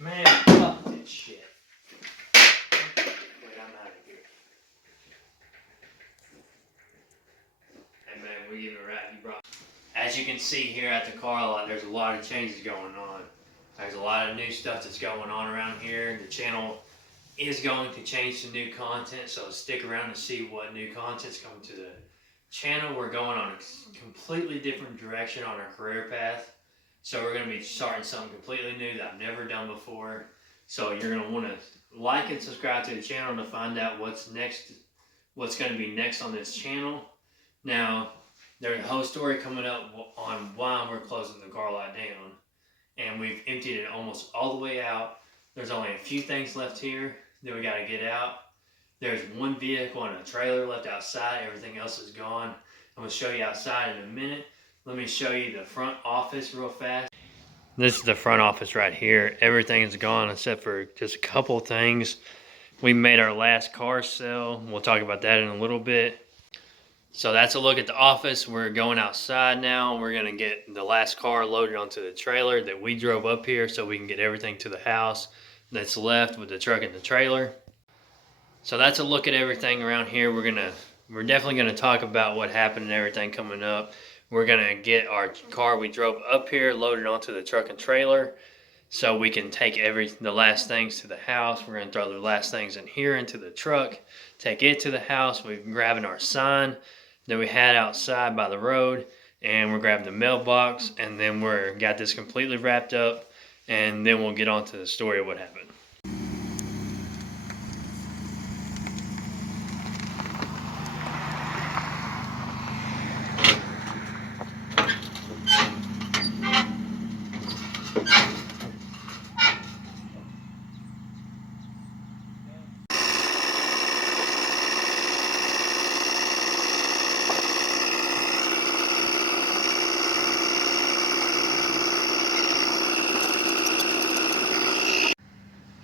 Man, fuck this shit. Wait, I'm out of here. Hey man, we give it right. You brought. As you can see here at the car lot, there's a lot of changes going on. There's a lot of new stuff that's going on around here. The channel is going to change to new content, so stick around to see what new content's coming to the channel. We're going on a completely different direction on our career path. So we're going to be starting something completely new that I've never done before. So you're going to want to like and subscribe to the channel to find out what's next, what's going to be next on this channel. Now, there's a whole story coming up on why we're closing the car lot down. And we've emptied it almost all the way out. There's only a few things left here that we got to get out. There's one vehicle and a trailer left outside. Everything else is gone. I'm going to show you outside in a minute. Let me show you the front office real fast. This is the front office right here. Everything is gone except for just a couple things. We made our last car sale. We'll talk about that in a little bit. So that's a look at the office. We're going outside now. We're gonna get the last car loaded onto the trailer that we drove up here so we can get everything to the house that's left with the truck and the trailer. So that's a look at everything around here. We're definitely gonna talk about what happened and everything coming up. We're gonna get our car we drove up here loaded onto the truck and trailer so we can take the last things to the house. We're gonna throw the last things in here into the truck, take it to the house. We're grabbing our sign that we had outside by the road, and we're grabbing the mailbox, and then we're got this completely wrapped up, and then we'll get on to the story of what happened.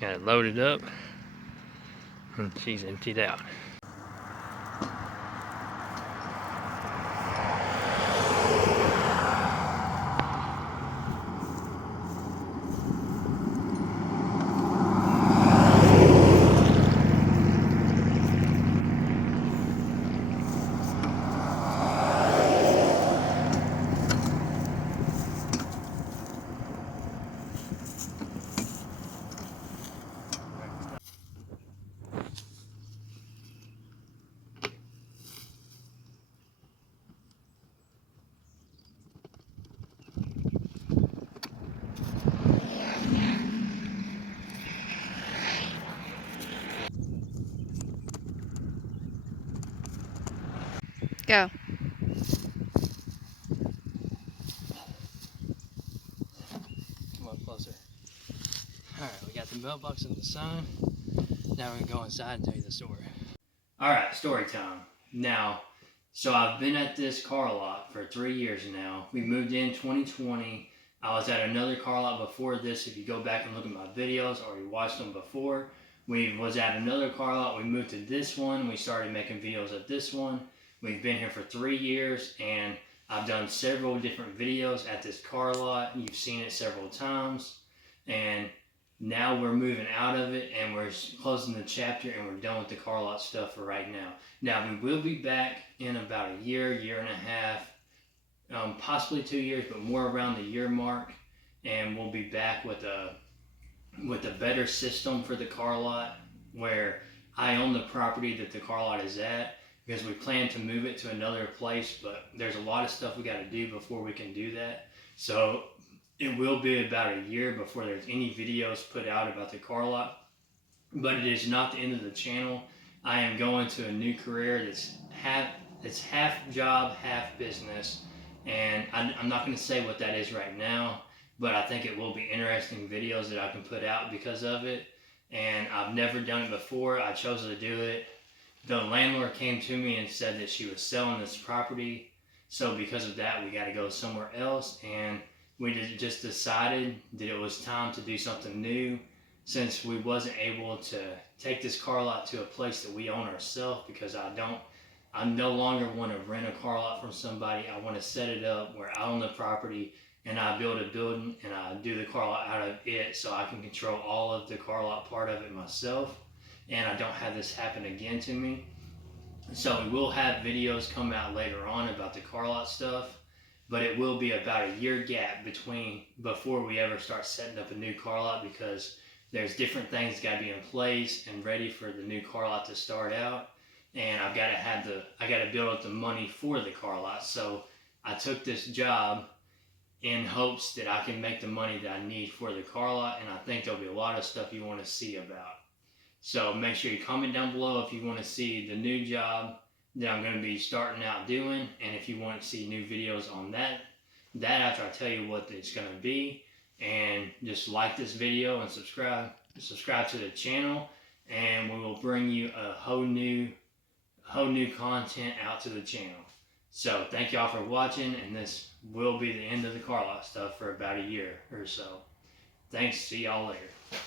Got it loaded up, and she's emptied out. Go. Come up closer. Alright, we got the mailbox and the sign. Now we're gonna go inside and tell you the story. Alright, story time. Now, so I've been at this car lot for 3 years now. We moved in 2020. I was at another car lot before this. If you go back and look at my videos or you watched them before, we was at another car lot. We moved to this one. We started making videos at this one. We've been here for 3 years, and I've done several different videos at this car lot. You've seen it several times, and now we're moving out of it, and we're closing the chapter, and we're done with the car lot stuff for right now. Now, we will be back in about a year, year and a half, possibly 2 years, but more around the year mark, and we'll be back with a better system for the car lot where I own the property that the car lot is at, because we plan to move it to another place, but there's a lot of stuff we got to do before we can do that. So it will be about a year before there's any videos put out about the car lot, but it is not the end of the channel. I am going to a new career that's half job, half business, and I'm not going to say what that is right now, but I think it will be interesting videos that I can put out because of it. And I've never done it before. I chose to do it. The landlord came to me and said that she was selling this property, so because of that we got to go somewhere else, and we just decided that it was time to do something new, since we wasn't able to take this car lot to a place that we own ourselves, because I no longer want to rent a car lot from somebody. I want to set it up where I own the property and I build a building and I do the car lot out of it, so I can control all of the car lot part of it myself, and I don't have this happen again to me. So we will have videos come out later on about the car lot stuff, but it will be about a year gap before we ever start setting up a new car lot, because there's different things got to be in place and ready for the new car lot to start out, and I got to build up the money for the car lot. So I took this job in hopes that I can make the money that I need for the car lot, and I think there'll be a lot of stuff you want to see about. So make sure you comment down below if you want to see the new job that I'm going to be starting out doing, and if you want to see new videos on that after I tell you what it's going to be. And just like this video and subscribe to the channel, and we will bring you a whole new content out to the channel. So thank y'all for watching, and this will be the end of the car lot stuff for about a year or so. Thanks, see y'all later.